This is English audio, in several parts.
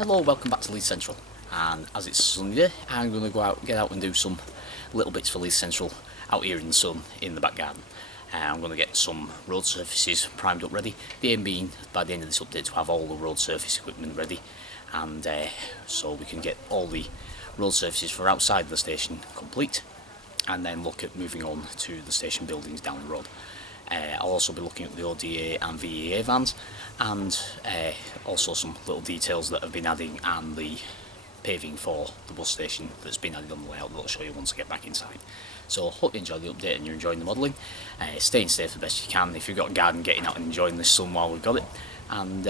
Hello, welcome back to Leith Central, and as it's Sunday I'm going to get out and do some little bits for Leith Central out here in the sun in the back garden. I'm going to get some road surfaces primed up ready, the aim being by the end of this update to have all the road surface equipment ready, and so we can get all the road surfaces for outside the station complete, and then look at moving on to the station buildings down the road. I'll also be looking at the ODA and VEA vans, and also some little details that have been adding, and the paving for the bus station that's been added on the layout that I'll show you once I get back inside. So hope you enjoyed the update and you're enjoying the modelling. Staying safe the best you can if you've got a garden, getting out and enjoying this sun while we've got it. And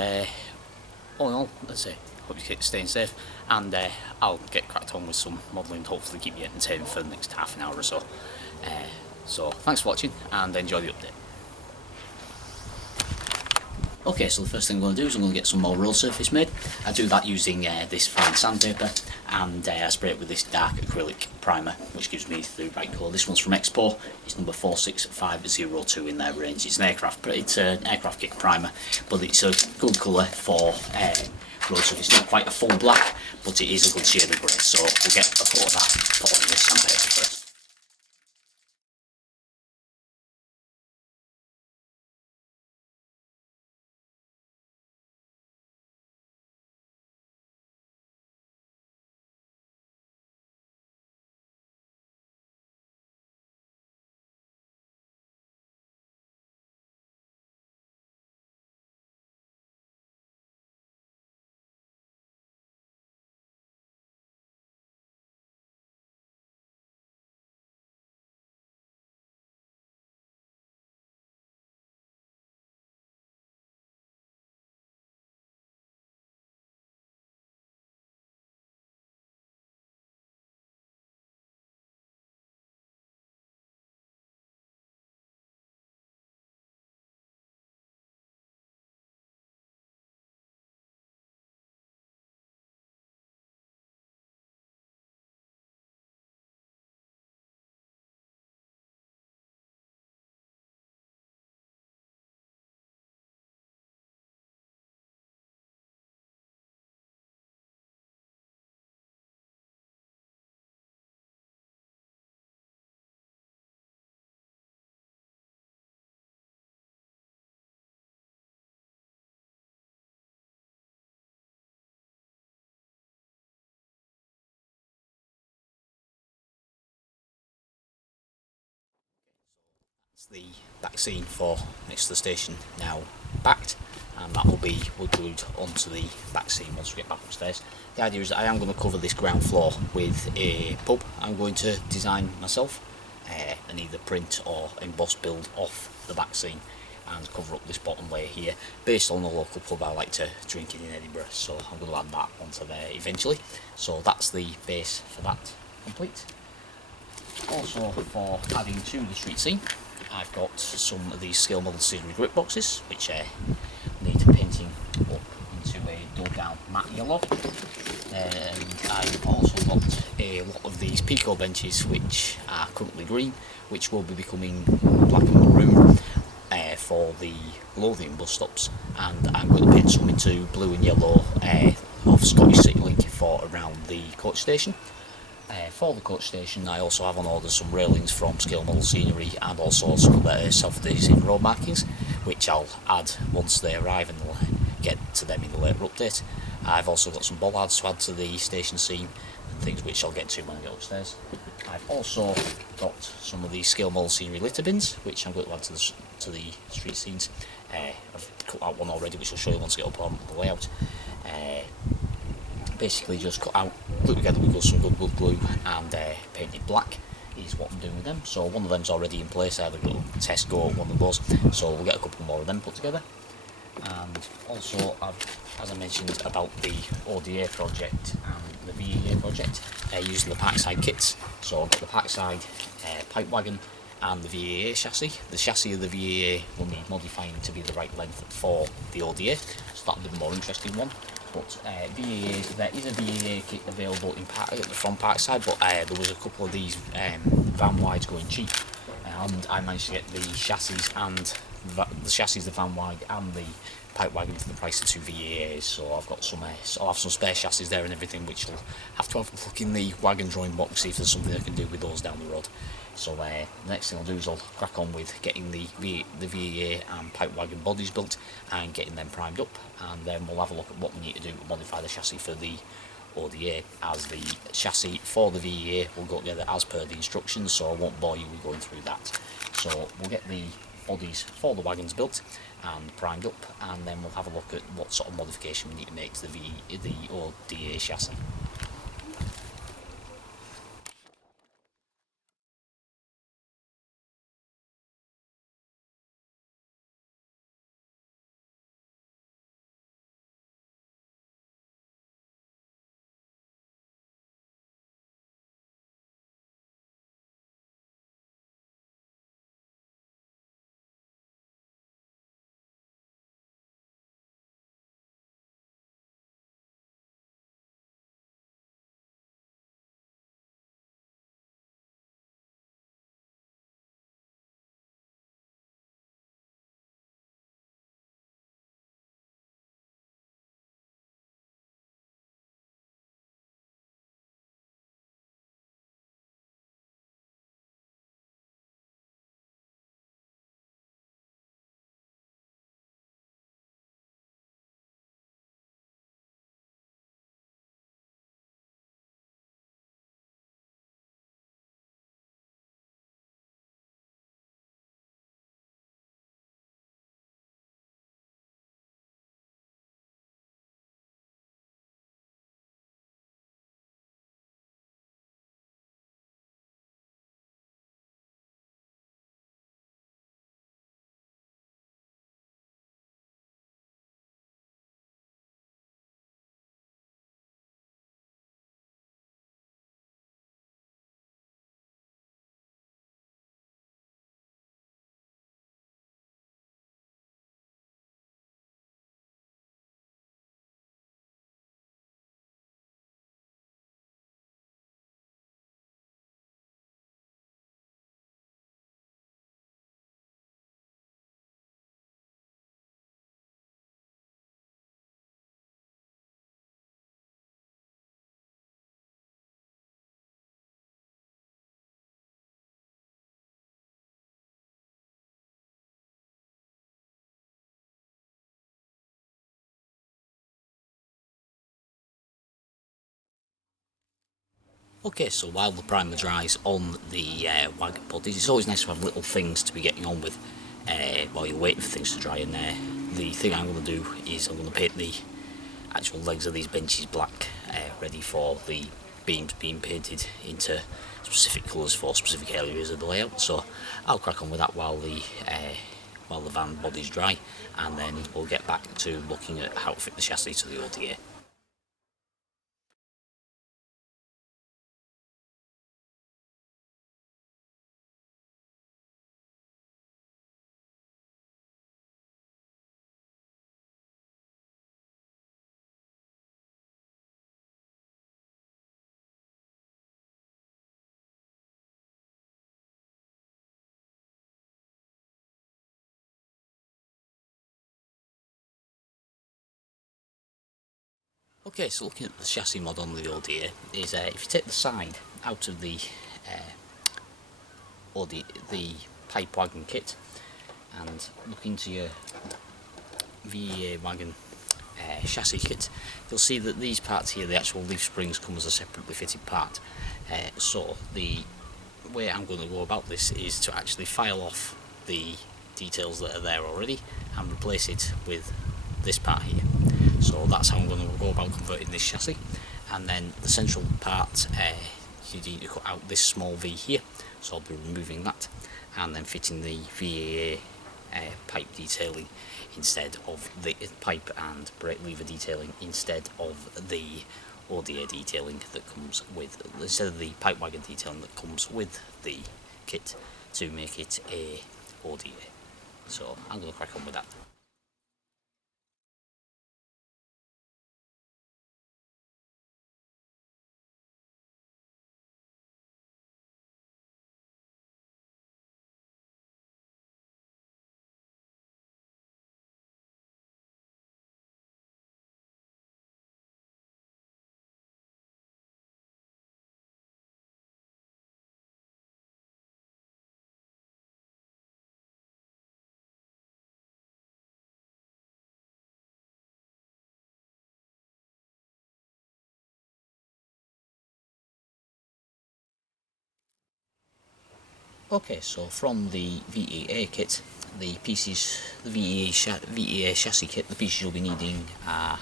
all in all, let's say, hope you keep staying safe, and I'll get cracked on with some modelling, hopefully keep you entertained for the next half an hour or so. So thanks for watching and enjoy the update. Okay, so the first thing I'm going to do is I'm going to get some more road surface made. I do that using this fine sandpaper, and I spray it with this dark acrylic primer, which gives me the right colour. This one's from Expo. It's number 46502 in their range. It's an aircraft kit primer, but it's a good colour for road surface. It's not quite a full black, but it is a good shade of grey. So we'll get a coat of that put on this sandpaper first. The back scene for next to the station now backed, and that will be glued onto the back scene once we get back upstairs. The idea is that I am going to cover this ground floor with a pub I'm going to design myself, and either print or emboss build off the back scene and cover up this bottom layer here based on the local pub I like to drink in Edinburgh, so I'm going to add that onto there eventually. So that's the base for that complete. Also, for adding to the street scene, I've got some of these scale model scenery grip boxes, which need painting up into a dull down matte yellow. And I've also got a lot of these Pico benches, which are currently green, which will be becoming black and maroon for the Lothian bus stops, and I'm going to paint some into blue and yellow of Scottish City Link for around the coach station. For the coach station, I also have on order some railings from Scale Model Scenery, and also some self-adhesive road markings, which I'll add once they arrive, and we'll get to them in the later update. I've also got some bollards to add to the station scene and things which I'll get to when I get upstairs. I've also got some of these Scale Model Scenery litter bins, which I'm going to add to the street scenes. I've cut out one already, which I'll show you once I get up on the layout. Basically just cut out, put together with some good wood glue, and painted black is what I'm doing with them. So one of them's already in place. I had a little test go at one of those, so we'll get a couple more of them put together. And also, as I mentioned about the ODA project and the VEA project, using the Parkside kits. So I've got the Parkside Pipe wagon and the VEA chassis. The chassis of the VEA will need modifying to be the right length for the ODA, so that'll be the more interesting one. But VEA, there is a VEA kit available from Parkside, but there was a couple of these van wides going cheap, and I managed to get the chassis and the chassis, the van wagon, and the pipe wagon for the price of 2 VAs. So I've got some, I'll have some spare chassis there and everything, which I'll have to have a look in the wagon drawing box, see if there's something I can do with those down the road. So the next thing I'll do is I'll crack on with getting the VA and pipe wagon bodies built and getting them primed up, and then we'll have a look at what we need to do to modify the chassis for the ODA, as the chassis for the VA will go together as per the instructions, so I won't bore you with going through that. So we'll get the bodies for the wagons built and primed up, and then we'll have a look at what sort of modification we need to make to the ODA chassis. Okay, so while the primer dries on the wagon bodies, it's always nice to have little things to be getting on with while you're waiting for things to dry. And the thing I'm going to do is I'm going to paint the actual legs of these benches black, ready for the beams being painted into specific colours for specific areas of the layout. So I'll crack on with that while the van body's dry, and then we'll get back to looking at how to fit the chassis to the ODA. Okay, so looking at the chassis mod on the ODA is if you take the side out of the the pipe wagon kit and look into your VA wagon chassis kit, you'll see that these parts here, the actual leaf springs, come as a separately fitted part. So the way I'm going to go about this is to actually file off the details that are there already and replace it with this part here. So that's how I'm going to go about converting this chassis. And then the central part, you need to cut out this small V here, so I'll be removing that and then fitting the VAA pipe detailing instead of the pipe and brake lever detailing instead of the ODA detailing that comes with, instead of the pipe wagon detailing that comes with the kit, to make it a ODA. So I'm going to crack on with that. Okay, so from the VEA kit, the pieces, the VEA chassis kit, the pieces you'll be needing are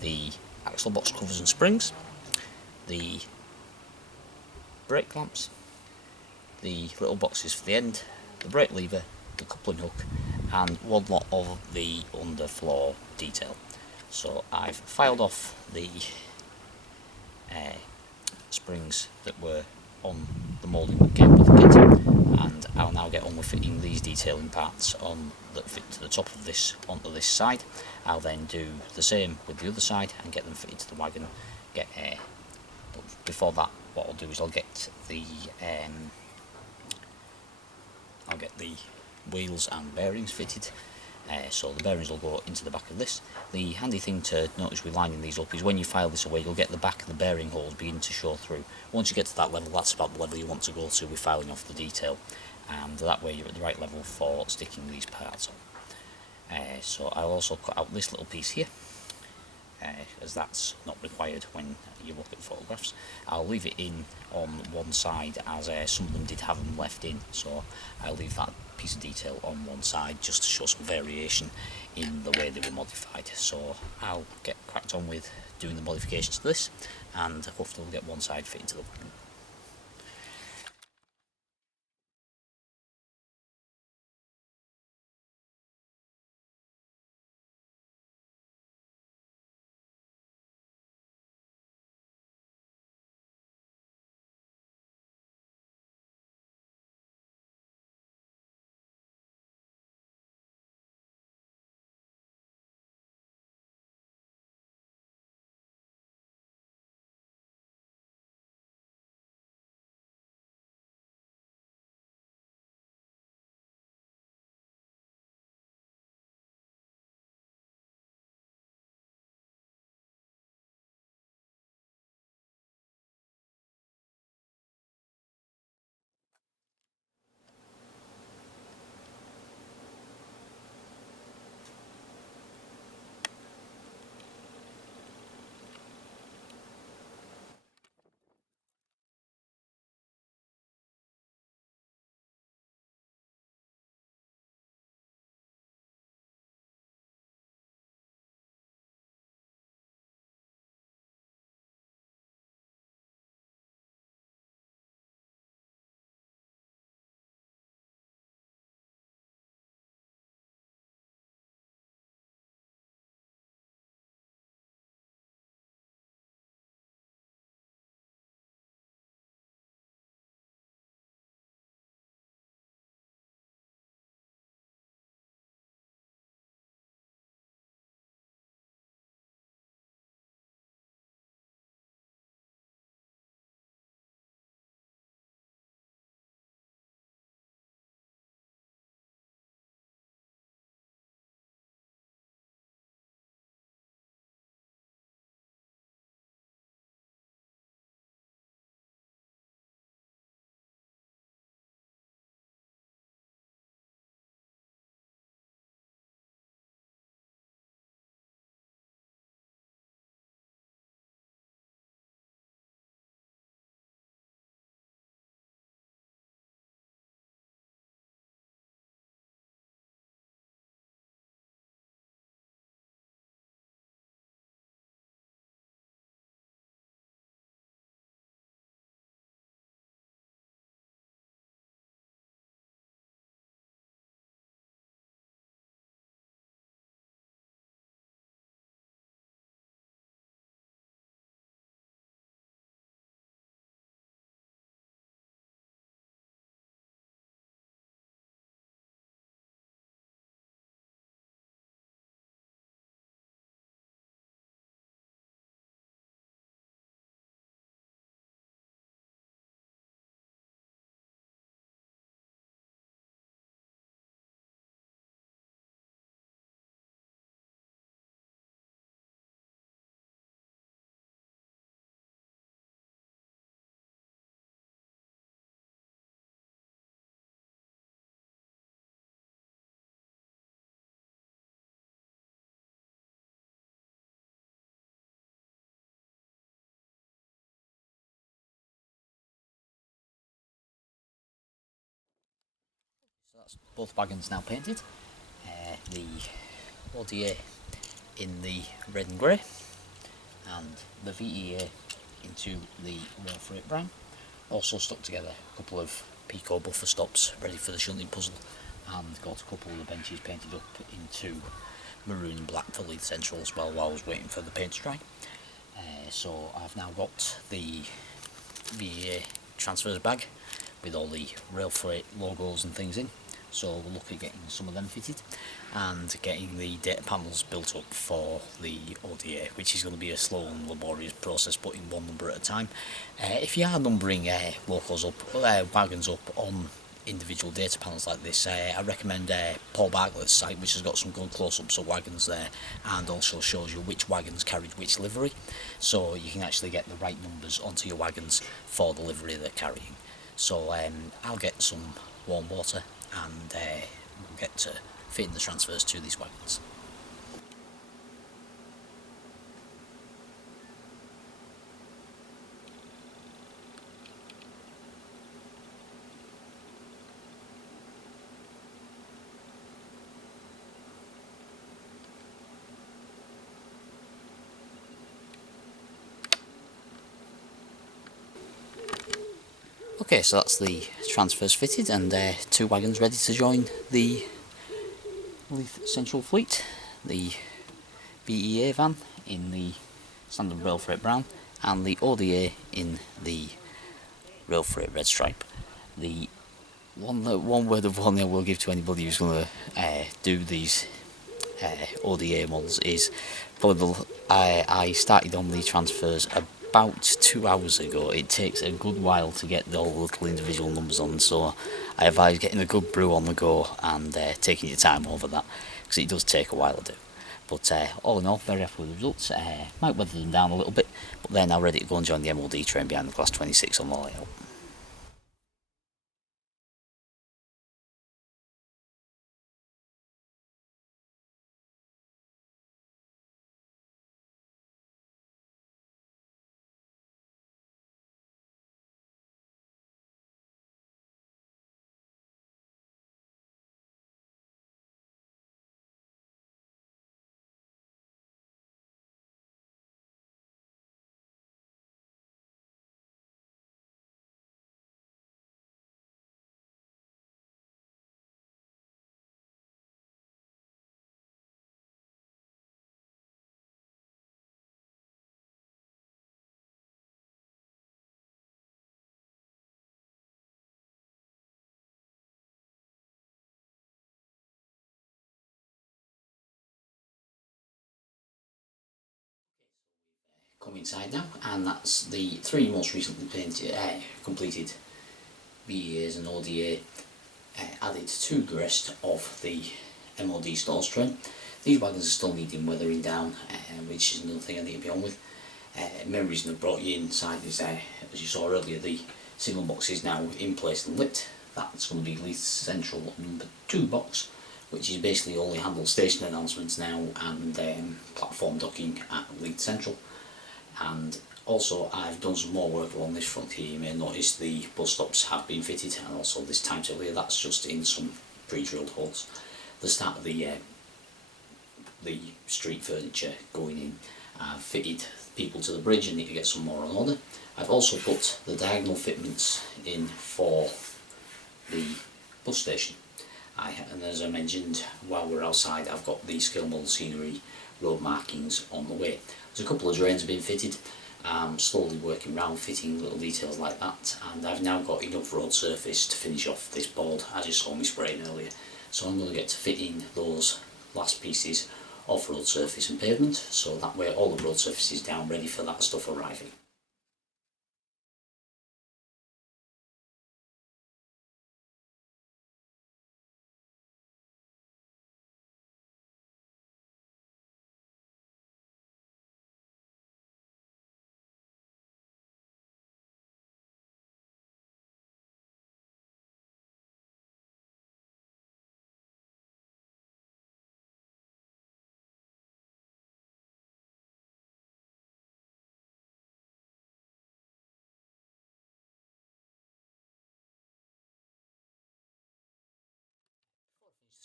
the axle box covers and springs, the brake clamps, the little boxes for the end, the brake lever, the coupling hook, and one lot of the underfloor detail. So I've filed off the springs that were on the moulding that came with the kit, and I'll now get on with fitting these detailing parts on that fit to the top of this onto this side. I'll then do the same with the other side and get them fitted to the wagon. But before that, what I'll do is I'll get the wheels and bearings fitted. So the bearings will go into the back of this. The handy thing to notice with lining these up is when you file this away, you'll get the back of the bearing holes begin to show through. Once you get to that level, that's about the level you want to go to with filing off the detail, and that way you're at the right level for sticking these parts on. So I'll also cut out this little piece here, as that's not required when you look at photographs. I'll leave it in on one side, as some of them did have them left in, so I'll leave that piece of detail on one side just to show some variation in the way they were modified. So I'll get cracked on with doing the modifications to this, and hopefully we'll get one side fitted to the wagon. That's both wagons now painted. The ODA in the red and grey, and the VEA into the rail freight brown. Also stuck together a couple of Pico buffer stops ready for the shunting puzzle, and got a couple of the benches painted up into maroon and black for Leith Central as well while I was waiting for the paint to dry. So I've now got the VEA transfers bag with all the rail freight logos and things in, so we'll look at getting some of them fitted and getting the data panels built up for the ODA, which is going to be a slow and laborious process, putting one number at a time. If you are numbering locos up, wagons up on individual data panels like this, I recommend Paul Bartlett's site, which has got some good close-ups of wagons there, and also shows you which wagons carried which livery, so you can actually get the right numbers onto your wagons for the livery they're carrying. So I'll get some warm water and we'll get to fitting the transfers to these wagons. Okay, so that's the transfers fitted and two wagons ready to join the Leith Central fleet. The VEA van in the standard rail freight brown and the ODA in the rail freight red stripe. The one word of warning I will give to anybody who's going to do these ODA models is probably I started on the transfers about 2 hours ago. It takes a good while to get all the little individual numbers on, so I advise getting a good brew on the go and taking your time over that, because it does take a while to do. But all in all, very happy with the results. Might weather them down a little bit, but they're now ready to go and join the MOD train behind the Class 26 on the layout. Come inside now, and that's the three most recently painted, completed VEAs and ODA added to the rest of the MOD stores train. These wagons are still needing weathering down, which is another thing I need to be on with. Main reason I brought you inside is, as you saw earlier, the signal box is now in place and lit. That's going to be Leith Central number 2 box, which is basically only handles station announcements now and platform docking at Leith Central. And also I've done some more work along this front here. You may notice the bus stops have been fitted, and also this timetable here, that's just in some pre-drilled holes. The start of the street furniture going in. I've fitted people to the bridge and need to get some more on order. I've also put the diagonal fitments in for the bus station. And as I mentioned while we're outside, I've got the scale model scenery road markings on the way. There's a couple of drains being fitted. I'm slowly working around fitting little details like that, and I've now got enough road surface to finish off this board, as you saw me spraying earlier. So I'm going to get to fit in those last pieces of road surface and pavement, so that way all the road surface is down ready for that stuff arriving.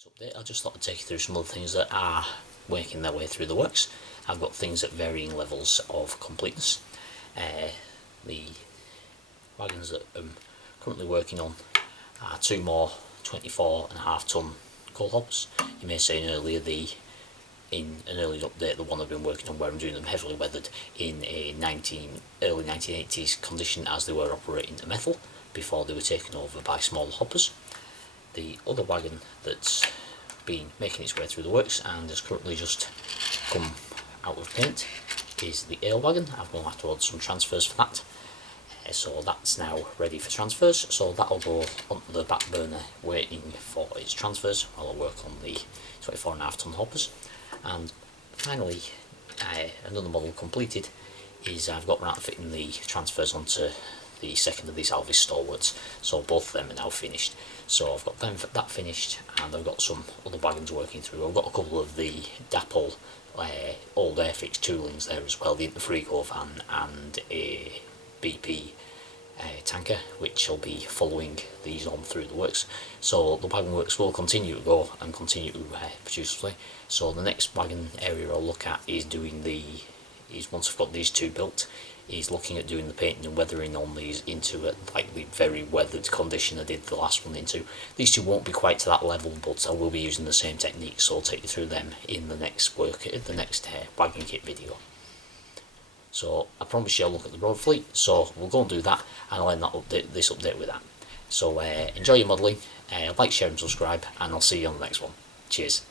Update, I just thought I'd take you through some of the things that are working their way through the works. I've got things at varying levels of completeness. The wagons that I'm currently working on are two more 24.5 ton coal hoppers. You may have seen earlier in an early update the one I've been working on where I'm doing them heavily weathered in a early 1980s condition as they were operating to metal before they were taken over by smaller hoppers. The other wagon that's been making its way through the works and has currently just come out of paint is the ale wagon. I'm going to have to order some transfers for that. So that's now ready for transfers, so that'll go onto the back burner waiting for its transfers while I work on the 24.5 ton hoppers. And finally, another model completed is I've got around fitting the transfers onto the second of these Alvis stalwarts, so both of them are now finished. So I've got that finished, and I've got some other wagons working through. I've got a couple of the DAPL old Airfix toolings there as well, the Interfrigo van and a BP tanker, which will be following these on through the works. So the wagon works will continue to go and continue to produce. So the next wagon area I'll look at is once I've got these two built, is looking at doing the painting and weathering on these into a like the very weathered condition I did the last one into. These two won't be quite to that level, but I will be using the same technique, so I'll take you through them in the next wagon kit video. So I promise you I'll look at the road fleet, so we'll go and do that, and I'll end this update with that. So enjoy your modelling, like, share and subscribe, and I'll see you on the next one. Cheers.